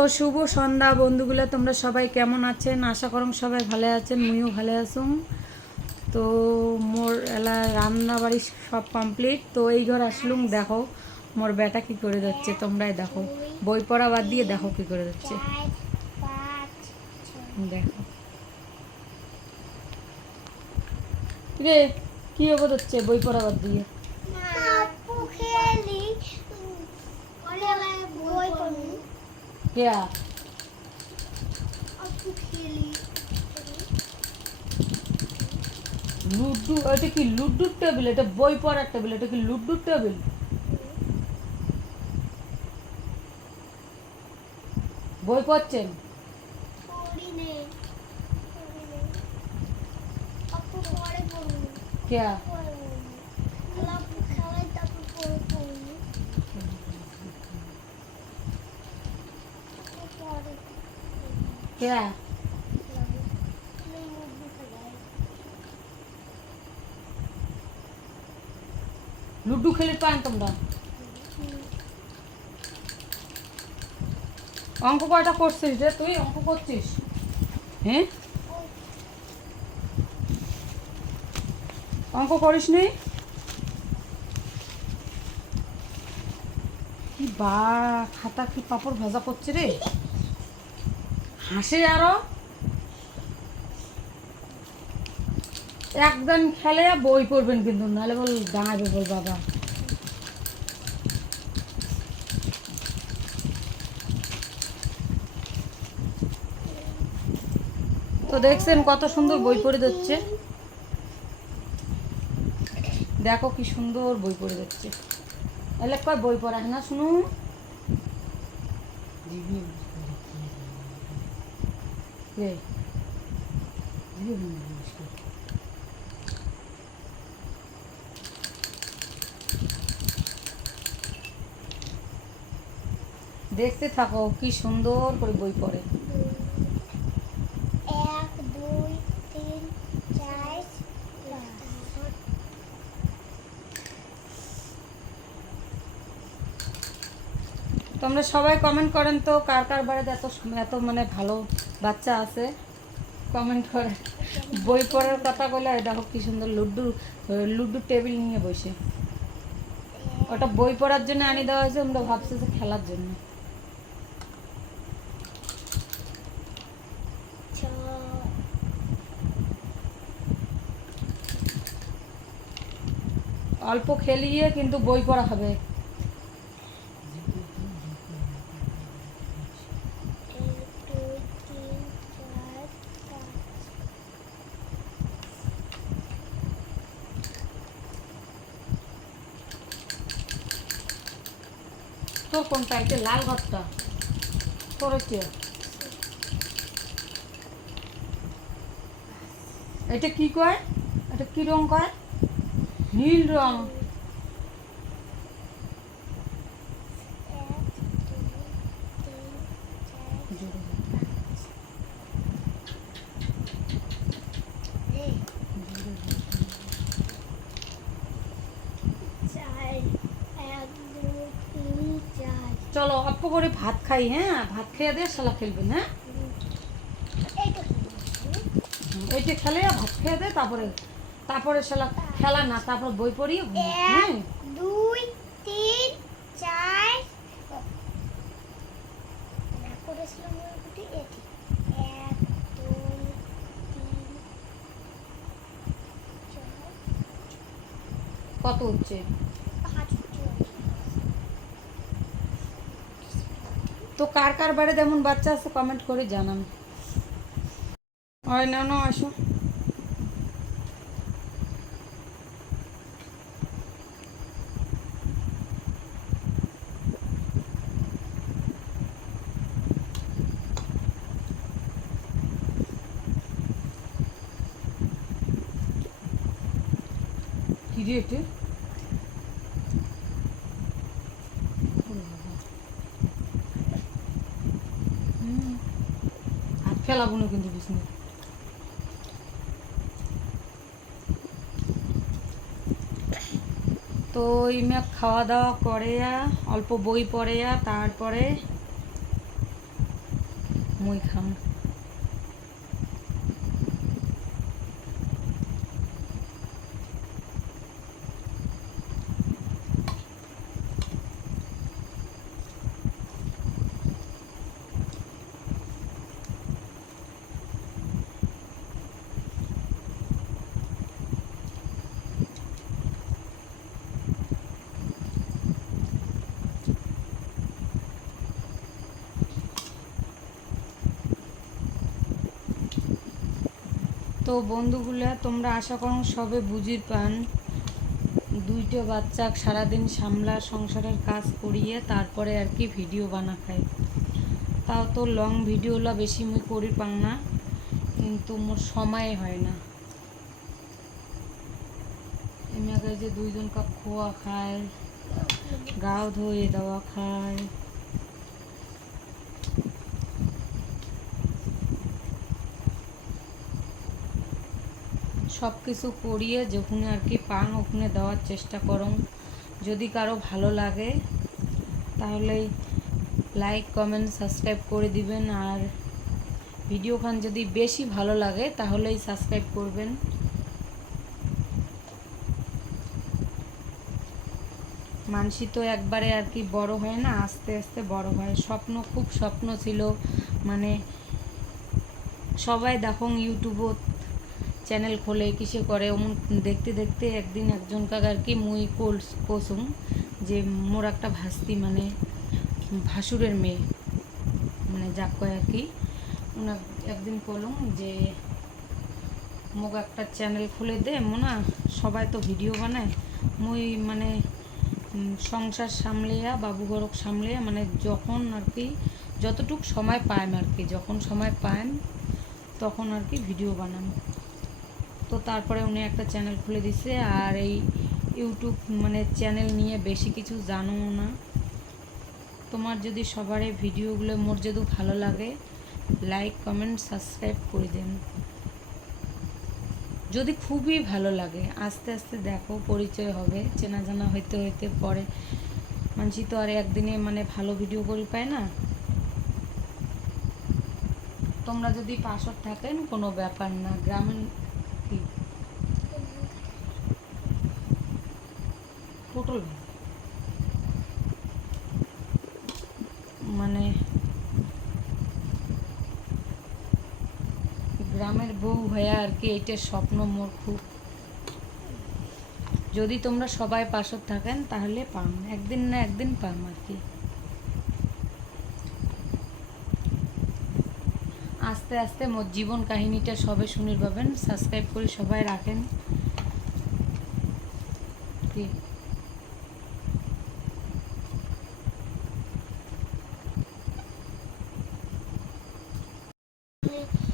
তো শুভ সন্ধ্যা বন্ধুগুলা, তোমরা সবাই কেমন আছেন? আশা করম সবাই ভালো আছেন, মুইও ভালো আছুম। তো মোর এলা রান্না বাড়ি সব কমপ্লিট। তো এই ঘর আসলুম, দেখো মোর বেটা কি করে যাচ্ছে, তোমরাই দেখো। বই পড়া বাদ দিয়ে দেখো কি করে যাচ্ছে, দেখো রে কি হবে যাচ্ছে বই পড়া বাদ দিয়ে। কেয়া লুডু? এটা কি লুডুর টেবিল? এটা বই পড়ার টেবিল, এটা কি লুডুর টেবিল? বই পড়ছেন? কেয়া কেয়া লুডু খেলে পান তোমরা? অঙ্ক কয়টা করছিস রে তুই? অঙ্ক করছিস? হ্যাঁ, অঙ্ক করিস নি? কি বা খাতা কি পাপড় ভাজা করছে রে, হাসে আরো। একদম খেলে বই পড়বেন কিন্তু, নাহলে বল দাঁড়াবে বল বাবা। তো দেখছেন কত সুন্দর বই পড়ে যাচ্ছে, দেখো কি সুন্দর বই পড়ে যাচ্ছে। এলে কয় বই পড়া না শুনুন। দেখতে থাকো কি সুন্দর করে বই পড়ে। তোমরা সবাই কমেন্ট করেন তো, কার কার বাড়িতে এত এত মানে ভালো বাচ্চা আছে, কমেন্ট করে। বই পড়ার কথা বলে দেখো কি সুন্দর লুডু, লুডু টেবিল নিয়ে বসে। ওটা বই পড়ার জন্য আনি দেওয়া হয়েছে, আমরা ভাবছি যে খেলার জন্য। অল্প খেলিয়ে কিন্তু বই পড়া হবে। তোর কোনটা? এটা লাল ঘরটা তোর হচ্ছে। এটা কি কয়? এটা কি রং কয়? নীল রং। চলো অল্প করে ভাত খাই, হ্যাঁ ভাত খেয়ে দিয়ে শালা খেলবেন। হ্যাঁ, এইটা খেলে ভাত খেয়ে দে, তারপরে তারপরে শালা খেলা না, তারপর বই পড়ি। হ্যাঁ, 2 3 4 করেছিলাম এটি 1 2 3 কত হচ্ছে? 4 5 তো কার কার বাড়ি তেমন বাচ্চা আছে কমেন্ট করে জানান। হয় না না আসো। কি রে এটা? আর খেলাবো না কিন্তু বিষ্ণু। তো ইমা খাওয়া দাওয়া করে অল্প বই পড়ে তারপরে মুই খাম। তো বন্ধুগুলা তোমরা আশা করো সবে বুঝির পান, দুইটা বাচ্চা সারাদিন সামলা সংসারের কাজ করিয়ে তারপরে আর কি ভিডিও বানা খাই। তাও তো লং ভিডিওলা বেশি মুই করি পাং না, কিন্তু মোর সময় হয় না। এমনি আগে যে 2 কাপ খোয়া খায়, গাও ধুয়ে দেওয়া খায়, সব কিছু করিয়ে যখন আর কি পাং ওখানে দেওয়ার চেষ্টা করুন। যদি কারো ভালো লাগে তাহলে লাইক কমেন্ট সাবস্ক্রাইব করে দিবেন, আর ভিডিওখান যদি বেশি ভালো লাগে তাহলেই সাবস্ক্রাইব করবেন। মানসি তো একবারে আর কি বড় হয় না, আস্তে আস্তে বড় হয়। খুব স্বপ্ন ছিল, মানে সবাই দেখো ইউটিউবত চ্যানেল খোলে কিসে করে, ওমন দেখতে দেখতে একদিন একজন কাক আর কি মুই কোসুম যে মোর একটা ভাস্তি, মানে ভাসুরের মেয়ে, মানে যাক কয় আর কি, ওনার একদিন বলুম যে মোক একটা চ্যানেল খুলে দে মোনা, সবাই তো ভিডিও বানায়, মুই মানে সংসার সামলিয়া বাবু ঘরক সামলিয়া, মানে যখন আর কি যতটুক সময় পাইম আর কি, যখন সময় পাইম তখন আর কি ভিডিও বানাম। তো তারপরে উনি একটা চ্যানেল খুলে দিছে, আর এই ইউটিউব মানে চ্যানেল নিয়ে বেশি কিছু জানো না। তোমার যদি সবার এই ভিডিওগুলো মোর যদি ভালো লাগে, লাইক কমেন্ট সাবস্ক্রাইব করে দেন। যদি খুবই ভালো লাগে আস্তে আস্তে দেখো পরিচয় হবে, চেনা জানা হইতে হইতে পরে মানসি তো আর একদিনে মানে ভালো ভিডিও করে পায় না। তোমরা যদি পাশত থাকেন কোনো ব্যাপার না। গ্রামীণ কি পটল মানে গ্রামের বউ হয়ে আর কি এইটা স্বপ্ন মোর খুব। যদি তোমরা সবাই পাশত থাকেন তাহলে পাম, একদিন না একদিন পাম আর কি। আস্তে আস্তে মোর জীবন কাহিনীটা সবে শুনির পাবেন। সাবস্ক্রাইব করে সবাই রাখেন কি।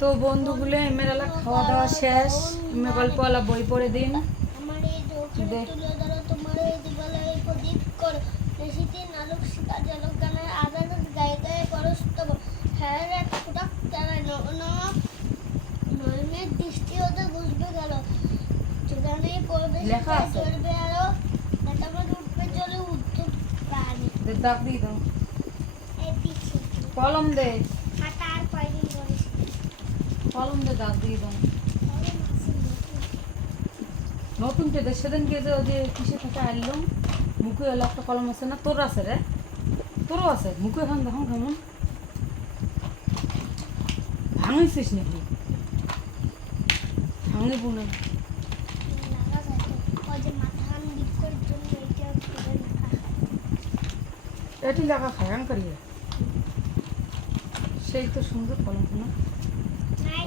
তো বন্ধুগুলো এমেরালা খাওয়া দাওয়া শেষ, এমে গল্পওয়ালা বই পড়ে দিন। আমার এই চোখে তুলে ধরো তোমার এই দিবালয় প্রদীপ করো, রেসিতে নালক সীতা জলক গানের আদান গায়ে গায়ে করস্তব হ্যাঁ এক ফুটাক তারা নমক নয়মের দৃষ্টি ওদের বুঝবে গেল, যেখানে পড়বে লেখা আছে। চলবে আরো নেতাবাদ উঠবে চলে উত্তর প্রাণী। দাগ দিয়ে দাও, এই পিছিয়ে কলম দে, হাঁটা আর কয়দিন করিস কলম দে, দাগ দিয়ে দাও। তাহলে মাসের নতুন নতুনটা দে, সেদিনকে যে ওই যে কিসে থেকে আনলাম মুখে এলো একটা কলম আছে না, তোর আছে রে, তোরও আছে মুখে, এখন দেখো কেমন ভাঙিছিস নাকি? ভাঙিব না, লাগা যায় তো, ওই যে মাথা কান বিক্রির জন্য এটা খুবই লাগা হয়। এটি লাগা খায়ান করিয়ে সেই তো সুন্দর কলম না।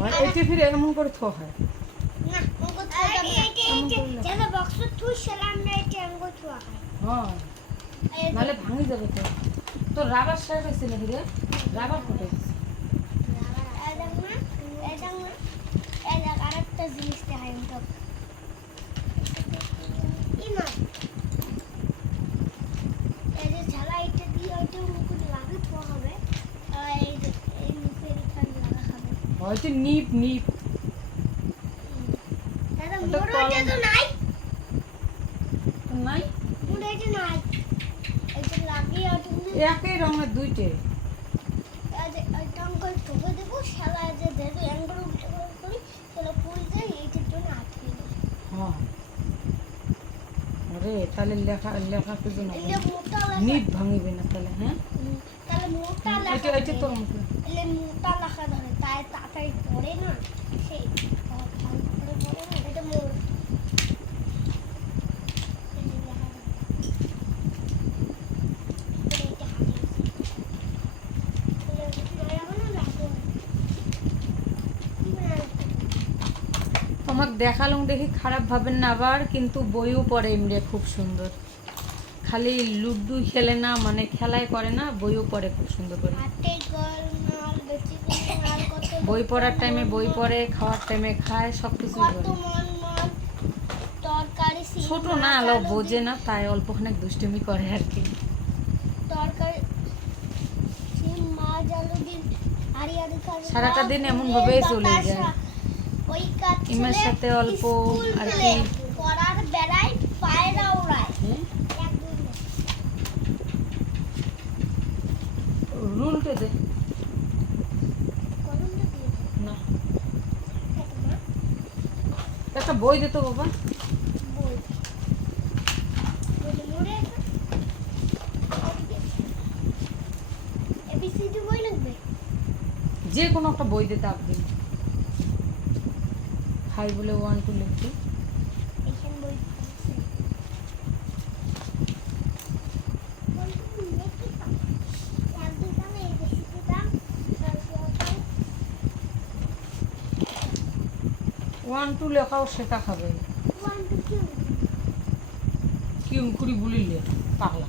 আর এইটি ফিরে এমন করে থো হয় না অঙ্ক থোয়া যাবে না, যেন বক্স তুই সেলাম না এটা অঙ্ক থোয়া হয়। হ্যাঁ, নাহলে ভাঙি যাবে তো। তো রাবার শেষ হয়েছে নাকি রে? রাবার ফুটে গেছে। এই দেখ না, এই দেখ না, এই দেখ আরেকটা জিনিস দেখাই তো। ইমা এই যে ঝালা এটা দিয়ে ওইটা মুখে লাগা থোয়া হবে, আর এই মুখের এখানে লাগা হবে। হয়তো নিপ নিপ দাদা ওটা মোর ওইটা তো নাই, নাই, মোর ওইটা নাই, এটা লাগিয়ে ওটা একই রঙের দুইটে। এই যে ওইটা অঙ্ক তো ঢুকে দেবো শালা যে যেহেতু অ্যাঙ্গল উল্টো করি সেটা ফুল যায় এইটার জন্য আটকে দেবো হ্যাঁ আরে তাহলে লেখা কিছু না এলে মোটা নিট ভাঙিবে না তাহলে হ্যাঁ তাহলে মোটা এটা লেখা এটা তোর মতো এলে মোটা লেখা ধরে তাই তাড়াতাড়ি পড়ে না সেই ভালো করে পড়ে না এটা মোট তোমাকে দেখালাম দেখি খারাপ ভাবেন না আবার, কিন্তু বইও পড়ে এমনি খুব সুন্দর, খালি লুডু খেলে না মানে খেলায় করে না, বইও পড়ে খুব সুন্দর করে। বই পড়ার টাইমে বই পড়ে, খাওয়ার টাইমে খায়, সব কিছুই করে। ছোট না আলো বোঝে না, তাই অল্পখানে দুষ্টুমি করে আর কি। সারাটা দিন এমন ভাবেই চলে যায়। ইমের সাথে অল্প আর কি পড়ার বেলায় পায়রা উড়ায় রুলটে দে না, একটা বই দে তো বাবা। যে কোনো একটা বই দিতে আপনি খাই বলে 1 2 লিখবি। ওয়ান টু লেখাও শেখা খাবে, কি কুড়ি বলিলে পাগলা।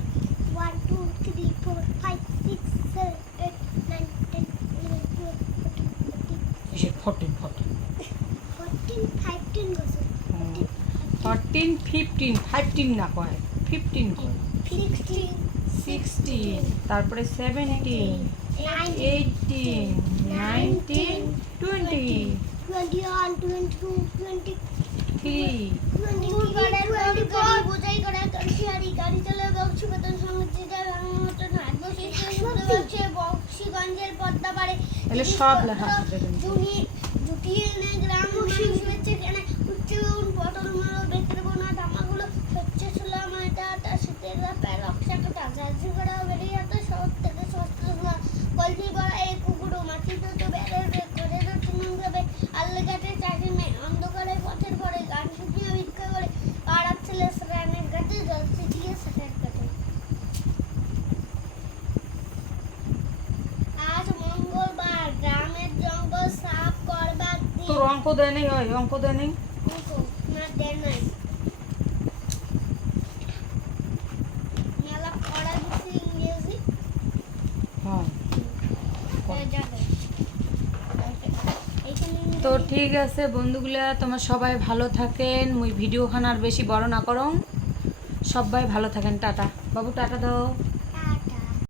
1 2 3 4 5 6 7 8 9 10 11 12 13 এসে 14 14 15 বছর 14 15 15 না কয় 15 কয় 16 16, তারপরে 17 18 19 20 21 22 23 বক্সিগঞ্জের পদ্মা পারে এলে সব লেখা আছে কিন্তু। গ্রাম পটল মারো বেতরে বোনা ধামাগুলো হচ্ছে ছিল আমার এটা শীতের রাতের রক্সাটা ঝাঁঝি করা বেরিয়ে যেত সব থেকে সস্তা কলজি বড়া এই কুকুরো মাটিতে তো বেড়ে করে চুনুন যাবে আল্লাঘাটে চাকরি নেই অন্ধকারে পথের পরে গান শুকিয়ে ভিক্ষা করে পাড়ার ছেলে স্নানের ঘাটে জল ছিটিয়ে সাঁতার কাটে। আজ মঙ্গলবার গ্রামের জঙ্গল সাফ করবার দিন। তোর অঙ্ক দেয় নেই, হয় অঙ্ক দেয় নেই। না দেয় নাই মেলা পড়া দিচ্ছি ইংরেজি হ্যাঁ যাবে তো ঠিক আছে বন্ধুগুলা, তোমার সবাই ভালো থাকেন। মুই ভিডিওখান আর বেশি বড় না করং, সবাই ভালো থাকেন। টাটা বাবু, টাটা দাও।